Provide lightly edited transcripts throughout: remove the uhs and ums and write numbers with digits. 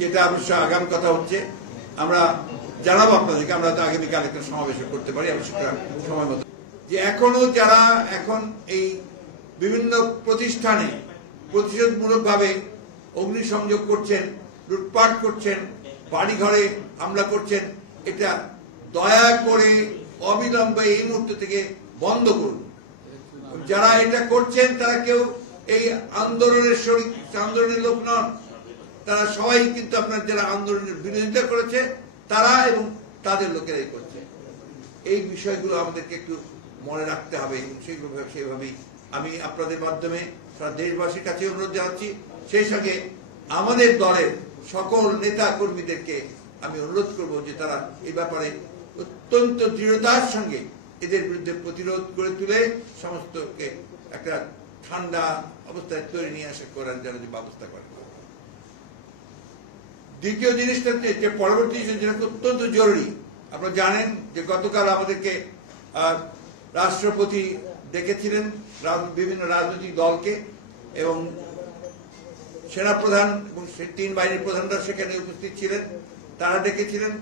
যেটা অবশ্য আগাম কথা হচ্ছে, আমরা জানাবো আপনাদেরকে। আমরা তো আগামীকাল একটা সমাবেশ করতে পারি আবশ্যকতা সময় মতো। যে এখনো যারা এখন এই বিভিন্ন প্রতিষ্ঠানে প্রতিশোধমূলকভাবে অগ্নিসংযোগ করছেন, লুটপাট করছেন, বাড়িঘরে হামলা করছেন, এটা দয়া করে অবিলম্বে এই মুহূর্ত থেকে বন্ধ করুন। যারা এটা করছেন তারা কেউ এই আন্দোলনের লোক নন, তারা সবাই কিন্তু আপনার যারা আন্দোলনের বিরোধিতা করেছে তারা এবং তাদের লোকেরাই করছে। এই বিষয়গুলো আমাদেরকে একটু মনে রাখতে হবে এবং সেইভাবেই আমি আপনাদের মাধ্যমে সারা দেশবাসীর কাছে অনুরোধ জানাচ্ছি। সেই সঙ্গে আমাদের দলের সকল নেতা কর্মীদেরকে আমি অনুরোধ করব যে তারা এই ব্যাপারে অত্যন্ত দৃঢ়তার সঙ্গে এদের বিরুদ্ধে প্রতিরোধ করে তুলে সমস্তকে একটা ঠান্ডা অবস্থায় তৈরি নিয়ে আসা করার জন্য যে ব্যবস্থা করে। দ্বিতীয় জিনিসটা যে পরবর্তী যেটা অত্যন্ত জরুরি, আপনারা জানেন যে গতকাল আমাদেরকে রাষ্ট্রপতি ডেকেছিলেন বিভিন্ন রাজনৈতিক দলকে এবং সেনাপ্রধান এবং তিন বাহিনীর প্রধানরা সেখানে উপস্থিত ছিলেন। তারা ডেকেছিলেন,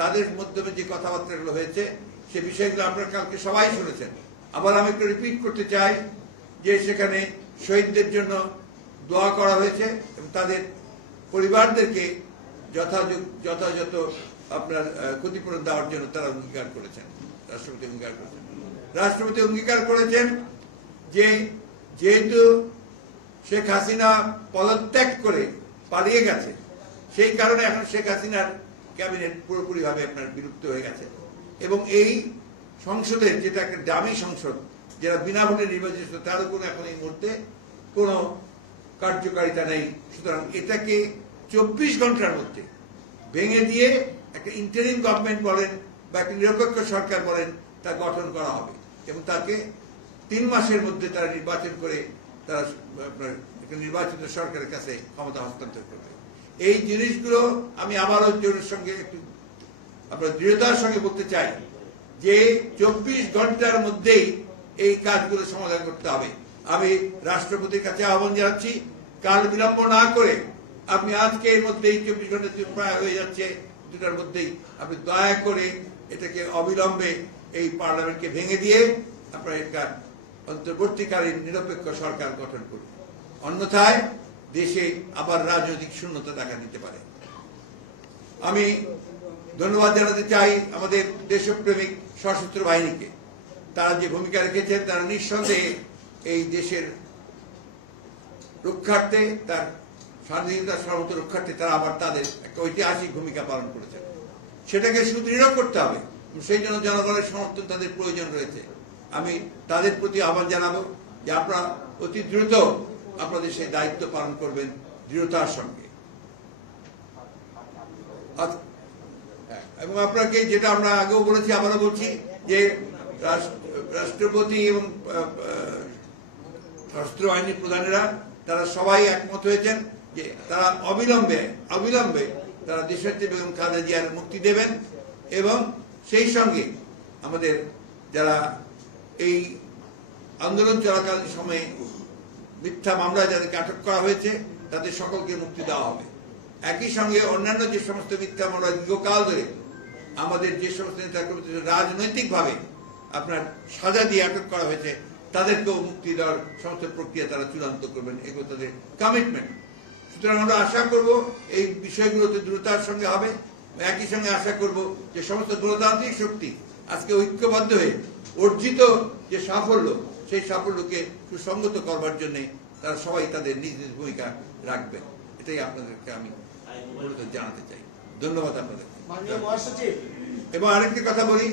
তাদের মাধ্যমে যে কথাবার্তাগুলো হয়েছে সে বিষয়গুলো আপনারা কালকে সবাই শুনেছেন। আবার আমি একটু রিপিট করতে চাই যে সেখানে শহীদদের জন্য দোয়া করা হয়েছে এবং তাদের পরিবারদেরকে যথাযথ আপনার ক্ষতিপূরণ দেওয়ার জন্য তারা অঙ্গীকার করেছেন। রাষ্ট্রপতি অঙ্গীকার করেছেন যে যেহেতু শেখ হাসিনা পদত্যাগ করে পালিয়ে গেছে, সেই কারণে এখন শেখ হাসিনার ক্যাবিনেট পুরোপুরিভাবে আপনার বিলুপ্ত হয়ে গেছে এবং এই সংসদের যেটা একটা দামি সংসদ যারা বিনা ভোটে নির্বাচিত তারও কোনো এখন এই মুহূর্তে কোনো কার্যকারিতা নেই। সুতরাং এটাকে 24 ঘন্টার মধ্যে ভেঙে দিয়ে একটা ইন্টারিম গভর্নমেন্ট বলেন বা একটা নিরপেক্ষ সরকার বলেন তা গঠন করা হবে এবং তাকে 3 মাসের মধ্যে তারা নির্বাচন করে তারা আপনার একটা নির্বাচিত সরকারের কাছে ক্ষমতা হস্তান্তর করবে। এই জিনিসগুলো আমি আবারও জোরের সঙ্গে একটু আপনার দৃঢ়তার সঙ্গে বলতে চাই যে 24 ঘন্টার মধ্যেই এই কাজগুলো সমাধান করতে হবে। আমি রাষ্ট্রপতির কাছে আহ্বান জানাচ্ছি, কাল বিলম্ব না করে আপনি আজকে এর মধ্যেই 24 ঘন্টা প্রায় হয়ে যাচ্ছে, 2টার মধ্যেই আপনি দয়া করে এটাকে অবিলম্বে এই পার্লামেন্টকে ভেঙে দিয়ে আপনার একটা অন্তর্বর্তীকালীন নিরপেক্ষ সরকার গঠন করুন। অন্যথায় দেশে আবার রাজনৈতিক শূন্যতা দেখা দিতে পারে। আমি ধন্যবাদ জানাতে চাই আমাদের দেশপ্রেমিক সশস্ত্র বাহিনীকে। তারা যে ভূমিকা রেখেছেন তারা নিঃসন্দেহে এই দেশের রক্ষার্থে, তার স্বাধীনতা সর্বত রক্ষার্থে তারা আবার তাদের একটা ঐতিহাসিক ভূমিকা পালন করেছেন। সেটাকে সুদৃঢ় করতে হবে, সেই জন্য জনগণের সমর্থন তাদের প্রয়োজন রয়েছে। আমি তাদের প্রতি আহ্বান জানাবো যে আপনারা অতি দ্রুত আপনাদের সেই দায়িত্ব পালন করবেন দৃঢ়তার সঙ্গে। এবং আপনাকে যেটা আমরা আগেও বলেছি আবারও বলছি যে রাষ্ট্রপতি এবং সশস্ত্র বাহিনীর প্রধানেরা তারা সবাই একমত হয়েছেন যে তারা অবিলম্বে তারা দেশনেত্রী বেগম খালেদা জিয়ার মুক্তি দেবেন এবং সেই সঙ্গে আমাদের যারা এই আন্দোলন চলাকালীন সময়ে মিথ্যা মামলায় যাদেরকে আটক করা হয়েছে তাদের সকলকে মুক্তি দেওয়া হবে। একই সঙ্গে অন্যান্য যে সমস্ত মিথ্যা মামলা দীর্ঘকাল ধরে আমাদের যে সমস্ত নেতা কর্মীদের রাজনৈতিকভাবে আপনার সাজা দিয়ে আটক করা হয়েছে তাদেরকেও মুক্তি দেওয়ার সমস্ত প্রক্রিয়া তারা চূড়ান্ত করবেন, এগুলো তাদের কমিটমেন্ট। সুতরাং আমরা আশা করব এই বিষয়গুলোতে দ্রুততার সঙ্গে হবে। একই সঙ্গে আশা করব যে সমস্ত গণতান্ত্রিক শক্তি আজকে ঐক্যবদ্ধ হয়ে অর্জিত যে সাফল্য সেই সাফল্যকে সুসংগত করবার জন্য তারা সবাই তাদের নিজ নিজ ভূমিকা রাখবেন। এটাই আপনাদেরকে আমি জানাতে চাই। ধন্যবাদ আপনাদের। এবং আরেকটি কথা বলি,